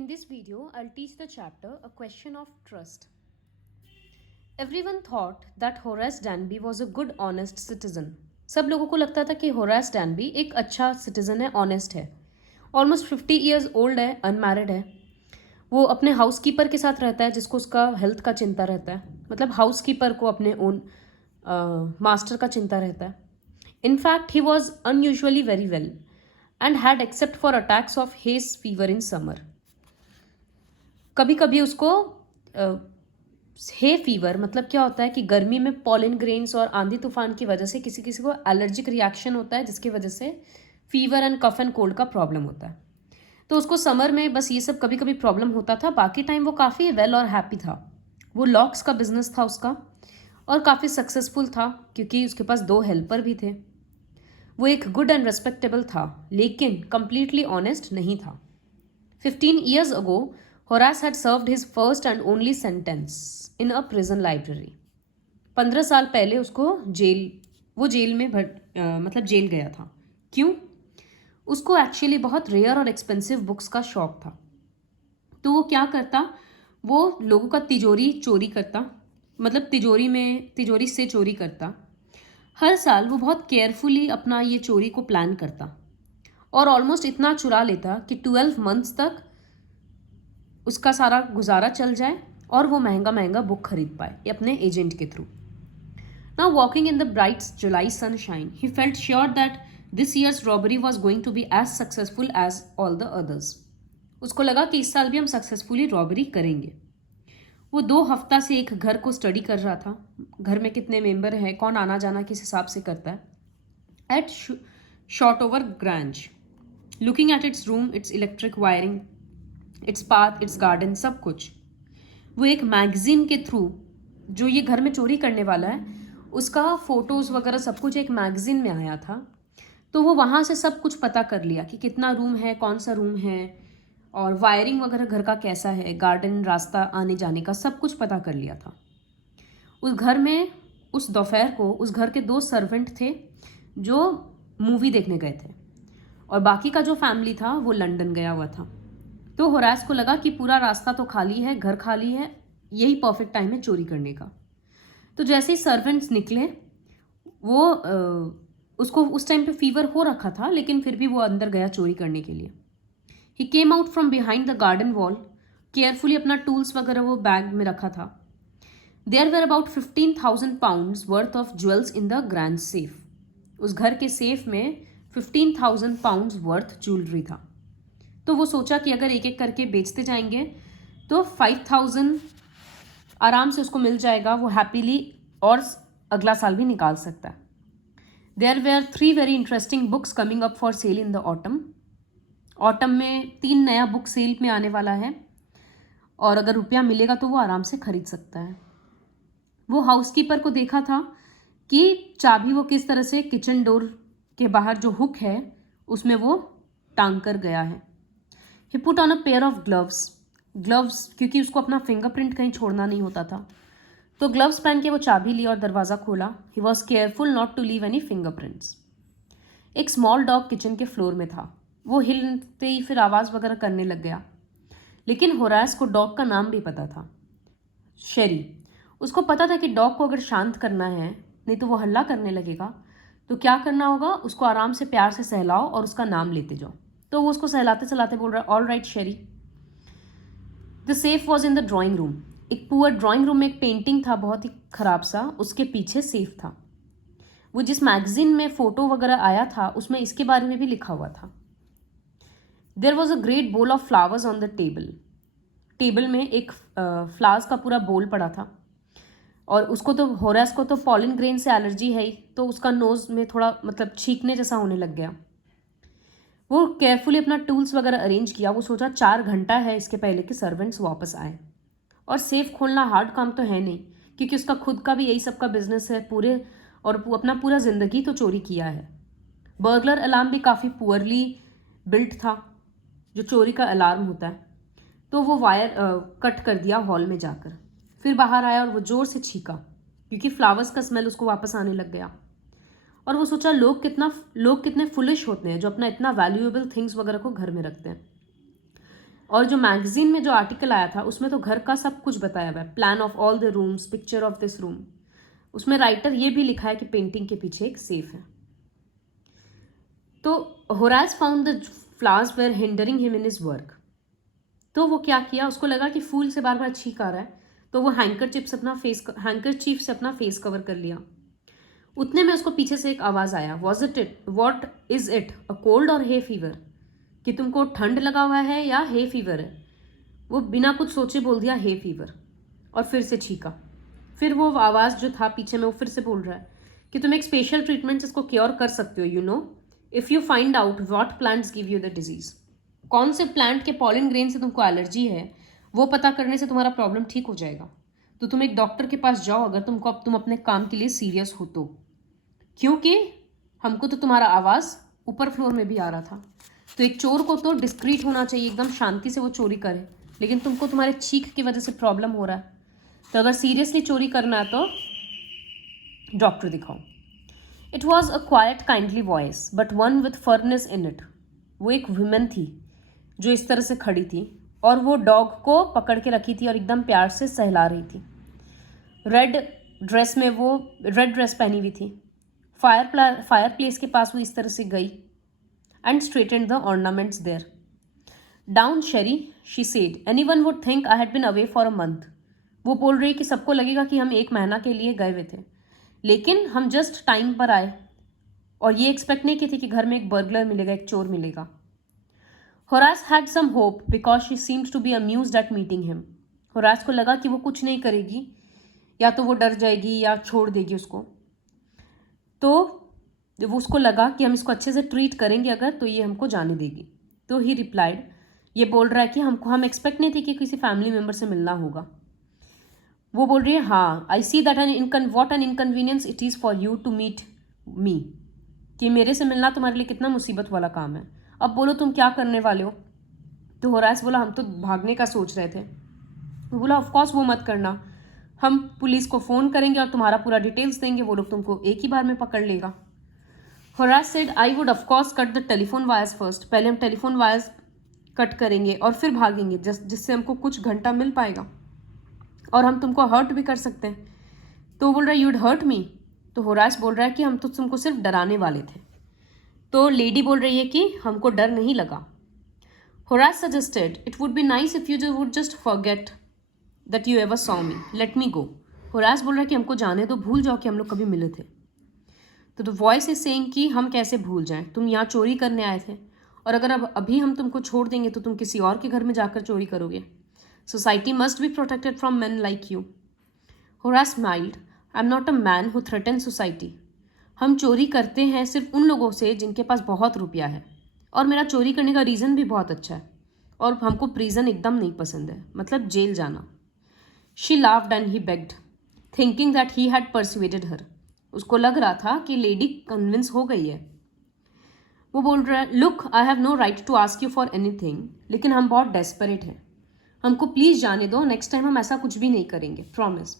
in this video, I'll teach the chapter A Question of Trust. Everyone thought that Horace Danby was a good, honest citizen. सब लोगों को लगता था कि Horace डैनबी एक अच्छा सिटीजन है, ऑनेस्ट है. ऑलमोस्ट 50 ईयर्स ओल्ड है, अनमैरिड है. वो अपने हाउसकीपर के साथ रहता है जिसको उसका हेल्थ का चिंता रहता है. मतलब हाउसकीपर को अपने ओन मास्टर का चिंता रहता है. In fact he was unusually very well and had except for attacks of hedge fever in summer. कभी कभी उसको हे फीवर मतलब क्या होता है कि गर्मी में पॉलन ग्रेन्स और आंधी तूफान की वजह से किसी किसी को एलर्जिक रिएक्शन होता है जिसकी वजह से fever and cough and cold का प्रॉब्लम होता है. तो उसको समर में बस ये सब कभी कभी प्रॉब्लम होता था. बाकी टाइम वो काफ़ी वेल और हैप्पी था. वो लॉक्स का बिजनेस था उसका और काफ़ी सक्सेसफुल था क्योंकि उसके पास 2 हेल्पर भी थे. वो एक गुड एंड रेस्पेक्टेबल था लेकिन कंप्लीटली ऑनेस्ट नहीं था. 15 years ago, Horace had served his first and only sentence in a prison library. 15 साल पहले उसको जेल में मतलब जेल गया था. क्यों? उसको एक्चुअली बहुत रेयर और एक्सपेंसिव बुक्स का शौक था. तो वो क्या करता, वो लोगों का तिजोरी चोरी करता, मतलब तिजोरी से चोरी करता. हर साल वो बहुत केयरफुली अपना ये चोरी को प्लान करता और ऑलमोस्ट इतना चुरा लेता कि 12 months तक उसका सारा गुजारा चल जाए और वो महंगा महंगा बुक खरीद पाए अपने एजेंट के through. Now walking in the bright July sunshine he felt sure that this year's robbery was going to be as successful as all the others. उसको लगा कि इस साल भी हम सक्सेसफुली रॉबरी करेंगे. वो 2 हफ्ता से एक घर को स्टडी कर रहा था. घर में कितने मेंबर हैं, कौन आना जाना किस हिसाब से करता है. At Shortover Grange, looking at its room, its electric wiring, its path, its garden, सब कुछ. वो एक मैगजीन के थ्रू, जो ये घर में चोरी करने वाला है उसका फोटोज़ वगैरह सब कुछ एक मैगजीन में आया था. तो वो वहाँ से सब कुछ पता कर लिया कि कितना रूम है, कौन सा रूम है और वायरिंग वगैरह घर का कैसा है, गार्डन, रास्ता आने जाने का सब कुछ पता कर लिया था. उस घर में उस दोपहर को उस घर के 2 सर्वेंट थे जो मूवी देखने गए थे और बाकी का जो फैमिली था वो लंदन गया हुआ था. तो होरास को लगा कि पूरा रास्ता तो खाली है, घर खाली है, यही परफेक्ट टाइम है चोरी करने का. तो जैसे ही सर्वेंट्स निकले, वो उसको उस टाइम पे फीवर हो रखा था लेकिन फिर भी वो अंदर गया चोरी करने के लिए. He came out from behind the garden wall. Carefully अपना टूल्स वगैरह वो बैग में रखा था. There were about 15,000 pounds worth of jewels in the grand safe. उस घर के सेफ में 15,000 pounds वर्थ ज्वेलरी था. तो वो सोचा कि अगर एक एक करके बेचते जाएंगे तो 5,000 आराम से उसको मिल जाएगा. वो हैप्पीली और अगला साल भी निकाल सकता है. There were 3 very interesting books coming up for sale in the autumn में 3 नया बुक सेल में आने वाला है और अगर रुपया मिलेगा तो वो आराम से खरीद सकता है. वो हाउसकीपर को देखा था कि चाबी वो किस तरह से किचन डोर के बाहर जो हुक है उसमें वो टांग कर गया है. He put on a pair of gloves क्योंकि उसको अपना फिंगरप्रिंट कहीं छोड़ना नहीं होता था. तो ग्लव्स पहन के वो चाबी ली और दरवाज़ा खोला. He was careful not to leave any fingerprints. एक स्मॉल डॉग किचन के फ्लोर में था. वो हिलते ही फिर आवाज़ वगैरह करने लग गया. लेकिन होरास को डॉग का नाम भी पता था, शेरी. उसको पता था कि डॉग को अगर शांत करना है, नहीं तो वो हल्ला करने लगेगा, तो क्या करना होगा, उसको आराम से प्यार से सहलाओ और उसका नाम लेते जाओ. तो वो उसको सहलाते सहलाते बोल रहा है, all right Sheri. The safe was in the drawing room. एक पुअर ड्राइंग रूम में एक पेंटिंग था बहुत ही खराब सा, उसके पीछे सेफ था. वो जिस मैगजीन में फ़ोटो वगैरह आया था उसमें इसके बारे में भी लिखा हुआ था. There was a great bowl of flowers on the table में एक फ्लावर्स का पूरा बोल पड़ा था और उसको तो होरास को तो पॉलन ग्रेन से एलर्जी है ही, तो उसका नोज़ में थोड़ा मतलब छींकने जैसा होने लग गया. वो केयरफुली अपना टूल्स वगैरह अरेंज किया. वो सोचा 4 घंटा है इसके पहले कि सर्वेंट्स वापस आए. और सेफ खोलना हार्ड काम तो है नहीं क्योंकि उसका खुद का भी यही सब का बिजनेस है पूरे, और वो अपना पूरा ज़िंदगी तो चोरी किया है. बर्गलर अलार्म भी काफ़ी पुअरली बिल्ट था, जो चोरी का अलार्म होता है. तो वो वायर कट कर दिया हॉल में जाकर. फिर बाहर आया और वो ज़ोर से छींका क्योंकि फ्लावर्स का स्मेल उसको वापस आने लग गया. और वो सोचा लोग कितने फुलिश होते हैं जो अपना इतना वैल्यूएबल थिंग्स वगैरह को घर में रखते हैं. और जो मैगजीन में जो आर्टिकल आया था उसमें तो घर का सब कुछ बताया हुआ है, plan of all the rooms, picture of this room. उसमें राइटर ये भी लिखा है कि पेंटिंग के पीछे एक सेफ है। तो Horace found the flowers were hindering him in his work. तो वो क्या किया, उसको लगा कि फूल से बार बार छींक आ रहा है, तो वो हैंकरचीफ से अपना फेस कवर कर लिया। उतने में उसको पीछे से एक आवाज़ आया, what is it, a cold और हे फीवर, कि तुमको ठंड लगा हुआ है या हे फीवर है। वो बिना कुछ सोचे बोल दिया हे फीवर, और फिर से छींका। फिर वो आवाज़ जो था पीछे में वो फिर से बोल रहा है कि तुम एक स्पेशल ट्रीटमेंट इसको क्योर कर सकते हो, you know, if you find out what plants give you the disease. कौन से प्लांट के पॉलन ग्रेन से तुमको एलर्जी है, वो पता करने से तुम्हारा प्रॉब्लम ठीक हो जाएगा। तो तुम एक डॉक्टर के पास जाओ अगर तुम अपने काम के लिए सीरियस हो तो, क्योंकि हमको तो तुम्हारा आवाज़ ऊपर फ्लोर में भी आ रहा था। तो एक चोर को तो डिस्क्रीट होना चाहिए, एकदम शांति से वो चोरी करे, लेकिन तुमको तुम्हारे चीख की वजह से प्रॉब्लम हो रहा है। तो अगर सीरियसली चोरी करना है तो डॉक्टर दिखाओ। It was a quite kindly voice but one with furnace in it. वो एक वुमेन थी जो इस तरह से खड़ी थी और वो डॉग को पकड़ के रखी थी और एकदम प्यार से सहला रही थी। रेड ड्रेस पहनी हुई थी। फायर प्लेस के पास वो इस तरह से गई and straightened the ornaments there. Down Sherry, she said, anyone would think I had been away for a month. वो बोल रही कि सबको लगेगा कि हम 1 महीना के लिए गए हुए थे, लेकिन हम जस्ट टाइम पर आए और ये एक्सपेक्ट नहीं की थी कि घर में एक बर्गलर मिलेगा, एक चोर मिलेगा। Horace had some hope because she seemed to be amused at meeting him. Horace को लगा कि वो कुछ नहीं करेगी, या तो वो डर जाएगी या छोड़ देगी उसको। तो वो उसको लगा कि हम इसको अच्छे से ट्रीट करेंगे अगर, तो ये हमको जाने देगी। तो ही रिप्लाइड, ये बोल रहा है कि हम एक्सपेक्ट नहीं थे कि किसी फैमिली मेम्बर से मिलना होगा। वो बोल रही है, हाँ, I see that what an inconvenience it is for you to meet me, कि मेरे से मिलना तुम्हारे लिए कितना मुसीबत वाला काम है। अब बोलो तुम क्या करने वाले हो। तो होरास बोला, हम तो भागने का सोच रहे थे। वो बोला, ऑफकोर्स वो मत करना, हम पुलिस को फ़ोन करेंगे और तुम्हारा पूरा डिटेल्स देंगे, वो लोग तुमको एक ही बार में पकड़ लेगा। Horace said, I would of course cut the telephone wires first, पहले हम टेलीफोन वायर्स कट करेंगे और फिर भागेंगे, जिससे हमको कुछ घंटा मिल पाएगा और हम तुमको हर्ट भी कर सकते हैं। तो वो बोल रहा है, यूड हर्ट मी। तो होरास बोल रहा है कि हम तो तुमको सिर्फ डराने वाले थे। तो लेडी बोल रही है कि हमको डर नहीं लगा। Horace suggested, it would be nice if you would just forget that you ever saw me, let me go. Horace बोल रहा है कि हमको जाने दो, भूल जाओ कि हम लोग कभी मिले थे। तो द वॉइस इज सेइंग कि हम कैसे भूल जाएं, तुम यहाँ चोरी करने आए थे और अगर अब अभी हम तुमको छोड़ देंगे तो तुम किसी और के घर में जाकर चोरी करोगे। Society must be protected from man like you. Horace smiled, I am not a man who threaten society. हम चोरी करते हैं सिर्फ उन लोगों से जिनके पास बहुत रुपया है, और मेरा चोरी करने का रीज़न भी बहुत अच्छा है, और हमको प्रिजन एकदम नहीं पसंद है, मतलब जेल जाना। She laughed and he begged, thinking that he had persuaded her. उसको लग रहा था कि लेडी कन्विंस हो गई है। वो बोल रहा है, look, I have no right to ask you for anything, लेकिन हम बहुत डेस्परेट हैं, हमको प्लीज़ जाने दो, नेक्स्ट टाइम हम ऐसा कुछ भी नहीं करेंगे, promise.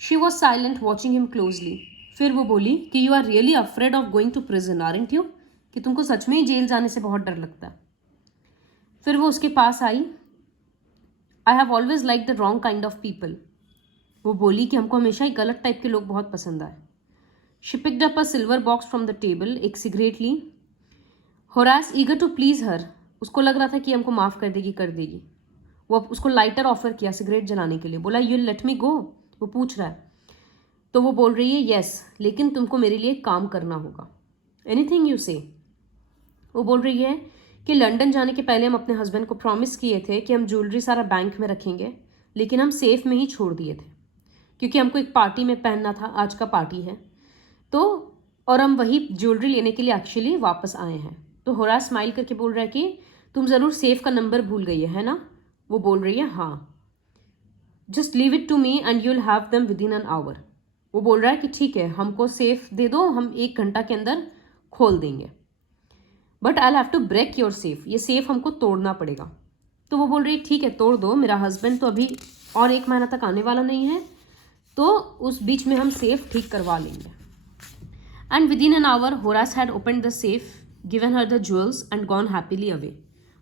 She was silent watching him closely. फिर वो बोली कि you are really afraid of going to prison, aren't you, कि तुमको सच में ही जेल जाने से बहुत डर लगता है। फिर वो उसके पास आई। I have always like the wrong kind of people. वो बोली कि हमको हमेशा ही गलत टाइप के लोग बहुत पसंद आए। She picked up a silver box from the table, एक सिगरेट ली। Horace eager to please her, उसको लग रहा था कि हमको माफ़ कर देगी। वो उसको लाइटर ऑफर किया सिगरेट जलाने के लिए, बोला, यू लेट मी गो। वो पूछ रहा है, तो वो बोल रही है, येस, लेकिन तुमको मेरे लिए काम करना होगा, एनीथिंग यू से। वो बोल रही है कि लंदन जाने के पहले हम अपने हस्बैंड को प्रॉमिस किए थे कि हम ज्वेलरी सारा बैंक में रखेंगे, लेकिन हम सेफ में ही छोड़ दिए थे क्योंकि हमको एक पार्टी में पहनना था, आज का पार्टी है तो, और हम वही ज्वेलरी लेने के लिए एक्चुअली वापस आए हैं। तो होरास स्माइल करके बोल रहा है कि तुम ज़रूर सेफ का नंबर भूल गई है ना। वो बोल रही है, हाँ, just leave it to me and you'll have them within an hour. वो बोल रहा है कि ठीक है, हमको सेफ दे दो, हम 1 घंटा के अंदर खोल देंगे, but I have to break your safe, ये सेफ हमको तोड़ना पड़ेगा। तो वो बोल रही है, ठीक है, तोड़ दो, मेरा हस्बैंड तो अभी और 1 महीना तक आने वाला नहीं है, तो उस बीच में हम सेफ ठीक करवा लेंगे। And within an hour Horace had open the safe, given her the jewels and gone happily away.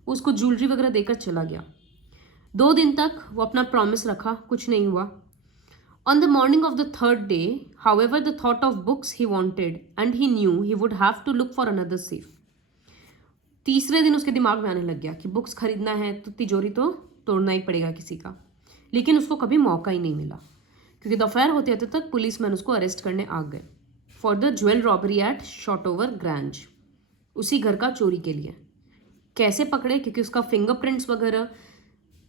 उसको ज्वेलरी वगैरह देकर चला गया। 2 दिन तक वो अपना प्रॉमिस रखा, कुछ नहीं हुआ। On the morning of the third day, however, the thought of books he wanted and he knew he would have to look for another safe. तीसरे दिन उसके दिमाग में आने लग गया कि बुक्स खरीदना है तो तिजोरी तो तोड़ना ही पड़ेगा किसी का, लेकिन उसको कभी मौका ही नहीं मिला क्योंकि दोपहर होते होते तक पुलिसमैन उसको अरेस्ट करने आ गए for the jewel robbery at Shotover Grange, उसी घर का चोरी के लिए। कैसे पकड़े? क्योंकि उसका फिंगरप्रिंट्स वगैरह,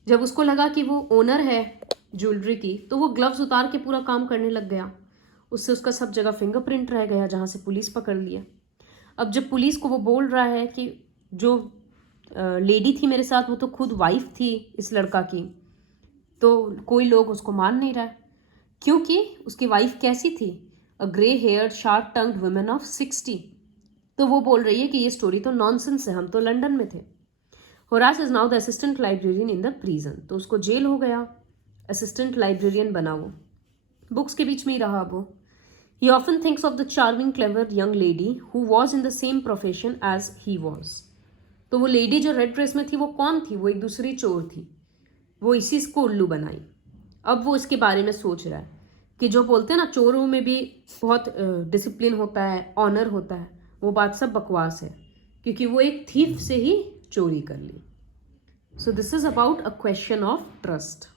जब उसको लगा कि वो ओनर है ज्वेलरी की तो वो ग्लव्स उतार के पूरा काम करने लग गया। उससे उसका सब जगह फिंगरप्रिंट रह गया जहाँ से पुलिस पकड़ लिया। अब जब पुलिस को वो बोल रहा है कि जो लेडी थी मेरे साथ वो तो खुद वाइफ थी इस लड़का की, तो कोई लोग उसको मान नहीं रहा है क्योंकि उसकी वाइफ कैसी थी? A grey haired sharp tongued woman of 60। तो वो बोल रही है कि ये स्टोरी तो नॉनसेंस है, हम तो लंदन में थे। Horace is now the assistant librarian in the prison, तो उसको जेल हो गया, असिस्टेंट लाइब्रेरियन बना वो, बुक्स के बीच में ही रहा वो। He often thinks of the charming clever young lady who was in the same profession as he was. तो वो लेडी जो रेड ड्रेस में थी वो कौन थी? वो एक दूसरी चोर थी, वो इसी को उल्लू बनाई। अब वो इसके बारे में सोच रहा है कि जो बोलते हैं ना चोरों में भी बहुत डिसिप्लिन होता है, ऑनर होता है, वो बात सब बकवास है क्योंकि वो एक थीफ से ही चोरी कर ली। So this is about a question of trust.